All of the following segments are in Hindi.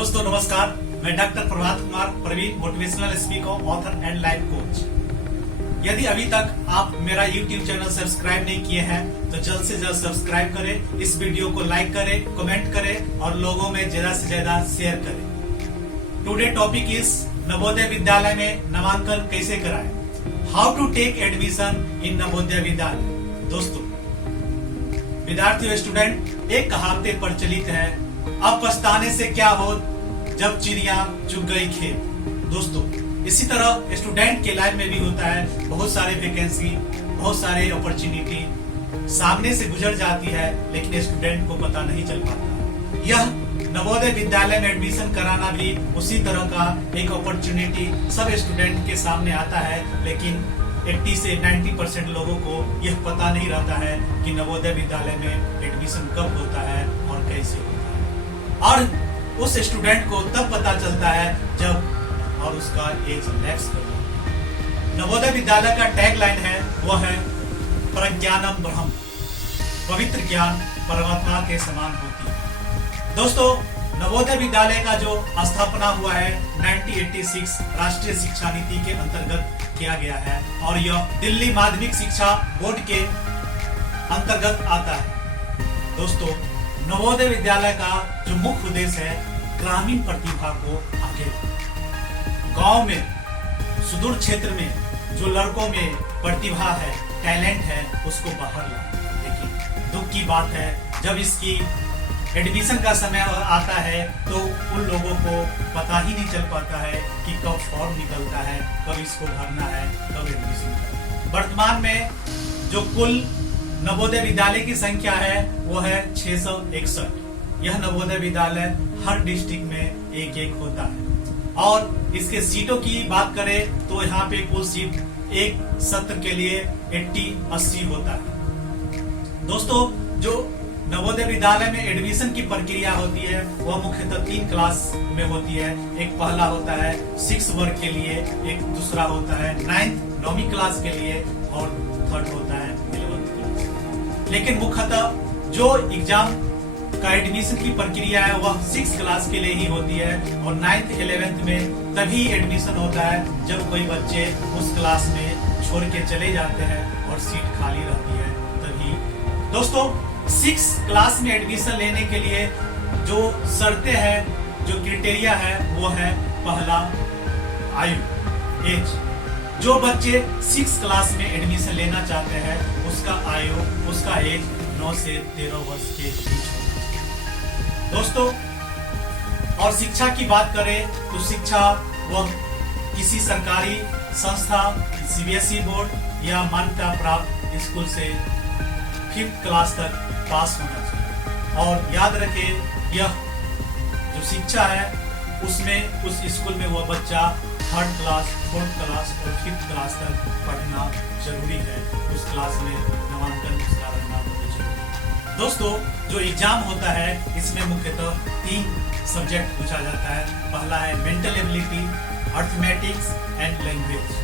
दोस्तों नमस्कार, मैं doctor Prabhat Kumar Praveen, motivational speaker, author and life coach. यदि अभी तक आप मेरा YouTube चैनल सब्सक्राइब नहीं किए हैं तो जल्द से जल्द सब्सक्राइब करें, इस वीडियो को लाइक करें, कमेंट करें और लोगों में ज्यादा से ज्यादा शेयर करें। Today topic is Navodaya Vidyalaya में नामांकन कैसे कराएं, how to take admission in Navodaya Vidyalaya. दोस्तों विद्यार्थी स्टूडेंट, एक कहावत प्रचलित है, अब पछताने से क्या हो जब चिड़िया चुग गई खेत। दोस्तों इसी तरह स्टूडेंट के लाइफ में भी होता है, बहुत सारे वैकेंसी, बहुत सारे अपॉर्चुनिटी सामने से गुजर जाती है, लेकिन स्टूडेंट को पता नहीं चल पाता। यह नवोदय विद्यालय में एडमिशन कराना भी उसी तरह का एक अपॉर्चुनिटी सब स्टूडेंट के सामने आता है, लेकिन 80 से 90% लोगों को यह पता नहीं रहता है कि नवोदय विद्यालय में एडमिशन कब होता है और कैसे होता है। और उस स्टूडेंट को तब पता चलता है जब और उसका एज लैप्स कर जाता है। नवोदय विद्यालय का टैग लाइन है, वह है प्रज्ञानम ब्रह्म, पवित्र ज्ञान परमात्मा के समान होती है। दोस्तों नवोदय विद्यालय का जो स्थापना हुआ है 1986 राष्ट्रीय शिक्षा नीति के अंतर्गत किया गया है और यह दिल्ली माध्यमिक शिक्षा बोर्ड के अंतर्गत आता है। दोस्तों नवोदय विद्यालय का जो मुख्य उद्देश्य है, ग्रामीण प्रतिभा को आगे, गांव में, सुदूर क्षेत्र में जो लड़कों में प्रतिभा है, टैलेंट है, उसको बाहर लाए। लेकिन दुख की बात है, जब इसकी एडमिशन का समय आता है तो उन लोगों को पता ही नहीं चल पाता है कि कब फॉर्म निकलता है, कब इसको भरना है, कब एडमिशन। वर्तमान में जो कुल नवोदय विद्यालय की संख्या है वो है 661। यह नवोदय विद्यालय हर डिस्ट्रिक्ट में एक एक होता है और इसके सीटों की बात करें तो यहाँ पे कुल सीट एक सत्र के लिए 80-80 होता है। दोस्तों जो नवोदय विद्यालय में एडमिशन की प्रक्रिया होती है वह मुख्यतः 3 क्लास में होती है। एक पहला होता है 6 वर्ग के लिए, एक दूसरा होता है 9वीं क्लास के लिए और थर्ड होता है 11वीं क्लास। लेकिन मुख्यतः जो एग्जाम का एडमिशन की प्रक्रिया है वह 6 क्लास के लिए ही होती है और 9th 11th में तभी एडमिशन होता है जब कोई बच्चे उस क्लास में छोड़ के चले जाते हैं और सीट खाली रहती है तभी। दोस्तों 6 क्लास में एडमिशन लेने के लिए जो शर्तें हैं, जो क्राइटेरिया है, वो है पहला आयु, एज। जो बच्चे 6 क्लास में एडमिशन लेना चाहते हैं उसका आयु, उसका एज 9 से 13 वर्ष के बीच होना चाहिए। दोस्तों और शिक्षा की बात करें तो शिक्षा वह किसी सरकारी संस्था, CBSE बोर्ड या मान्यता प्राप्त स्कूल से 5th क्लास तक पास होना चाहिए। और याद रखें यह जो शिक्षा है उसमें उस स्कूल में वह बच्चा 3rd क्लास, 4th क्लास और 5th क्लास तक पढ़ना जरूरी है। उस क्लास में नामांकन उसका रहना बहुत जरूरी है। दोस्तों जो एग्जाम होता है इसमें मुख्यतः 3 सब्जेक्ट पूछा जाता है। पहला है mental ability, arithmetics and language.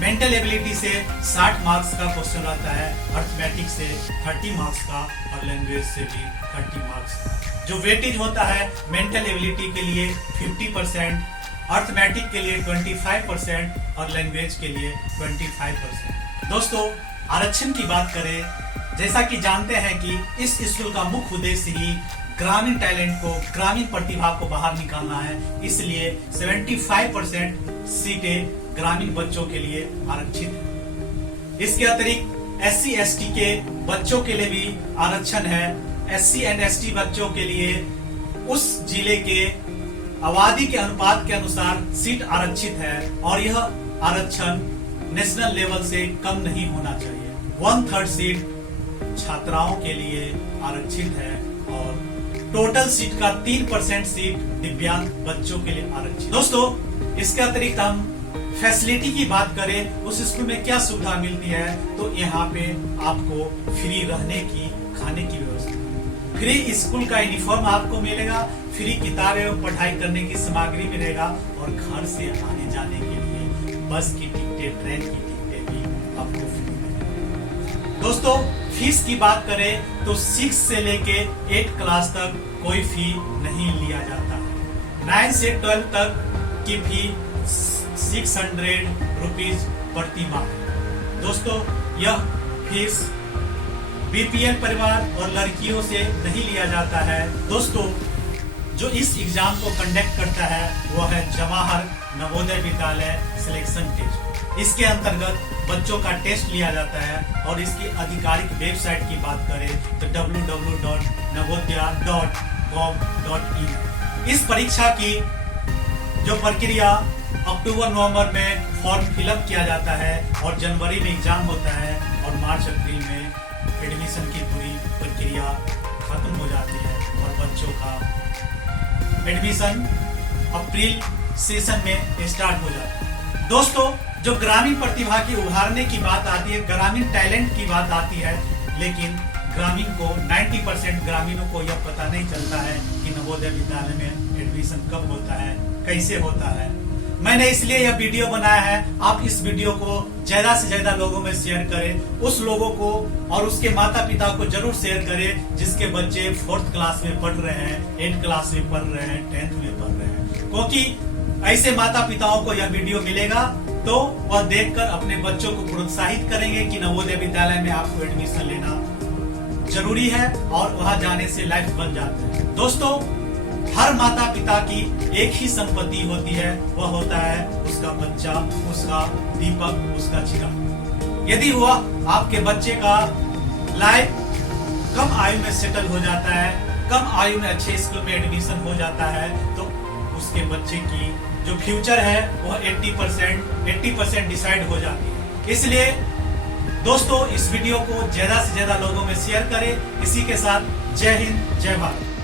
Mental ability से 60 मार्क्स का क्वेश्चन रहता है, अर्थमेटिक्स से 30 मार्क्स का और लैंग्वेज से भी 30 मार्क्स। जो वेटेज होता है मेंटल एबिलिटी के लिए 50%, अर्थमेटिक के लिए 25% और लैंग्वेज के लिए 25%। दोस्तों आरक्षण की बात करें, जैसा कि जानते हैं कि इस स्कूल का मुख्य उद्देश्य ही ग्रामीण टैलेंट को, ग्रामीण प्रतिभा को बाहर निकालना है, इसलिए 75% सीटें ग्रामीण बच्चों के लिए आरक्षित है। इसके अतिरिक्त SC ST के बच्चों के लिए भी आरक्षण है। SC and ST बच्चों के लिए उस जिले के आबादी के अनुपात के अनुसार सीट आरक्षित है और यह आरक्षण नेशनल लेवल से कम नहीं होना चाहिए। 1/3 सीट छात्राओं के लिए आरक्षित है और टोटल सीट का 3% सीट दिव्यांग बच्चों के लिए आरक्षित। दोस्तों इसके अतिरिक्त हम फैसिलिटी की बात करें, उस स्कूल में क्या सुविधा मिलती है, तो यहाँ पे आपको फ्री रहने की, खाने की व्यवस्था, फ्री स्कूल का यूनिफॉर्म आपको मिलेगा, फ्री किताब एवं पढ़ाई करने की सामग्री मिलेगा और घर से आने जाने के लिए बस की टिकटें, ट्रेन की टिकटें भी आपको फ्री मिलेगी। दोस्तों फीस की बात करें तो 6 से लेके 8 क्लास तक कोई फी नहीं लिया जाता है। 9 से 12 तक की फी 600 रुपीज प्रति माह। दोस्तों, यह फीस बीपीएल परिवार और लड़कियों से नहीं लिया जाता है। दोस्तों, जो इस एग्जाम को कंडक्ट करता है वह है जवाहर नवोदय विद्यालय सिलेक्शन टेस्ट। इसके अंतर्गत बच्चों का टेस्ट लिया जाता है और इसकी आधिकारिक वेबसाइट की बात करें तो www.navodaya.gov.in। इस परीक्षा की जो प्रक्रिया अक्टूबर-नवंबर में फॉर्म फिलअप किया जाता है और जनवरी में एग्जाम होता है और मार्च-अप्रैल में एडमिशन की पूरी प्रक्रिया खत्म हो जाती है और बच्चों का एडमिशन अप्रैल सेशन में स्टार्ट हो जाता है। दोस्तों, जो ग्रामीण प्रतिभा की उभारने की बात आती है, ग्रामीण टैलेंट की बात आती है, लेकिन ग्रामीण को 90% ग्रामीणों को यह पता नहीं चलता है कि नवोदय विद्यालय में एडमिशन कब होता है, कैसे होता है। मैंने इसलिए यह वीडियो बनाया है। आप इस वीडियो को ज्यादा से ज्यादा लोगों में शेयर करें, उस लोगों को और उसके माता पिता को जरूर शेयर करें जिसके बच्चे 4th क्लास में पढ़ रहे हैं, 8th क्लास में पढ़ रहे हैं, 10th में पढ़ रहे हैं, क्योंकि ऐसे माता पिताओं को यह वीडियो मिलेगा तो वह देखकर अपने बच्चों को प्रोत्साहित करेंगे कि नवोदय विद्यालय में आपको एडमिशन लेना जरूरी है और वहां जाने से लाइफ बन जाता है। दोस्तों, हर माता पिता की एक ही संपत्ति होती है, वह होता है उसका बच्चा, उसका दीपक, उसका चिराग। यदि वह आपके बच्चे का लाइफ कम आयु में सेटल हो जाता है, कम आयु में अच्छे स्कूल में एडमिशन हो जाता है, तो उसके बच्चे की जो फ्यूचर है वह 80% डिसाइड हो जाती है। इसलिए दोस्तों, इस वीडियो को ज्यादा से ज्यादा लोगों में शेयर करें। इसी के साथ जय हिंद, जय भारत।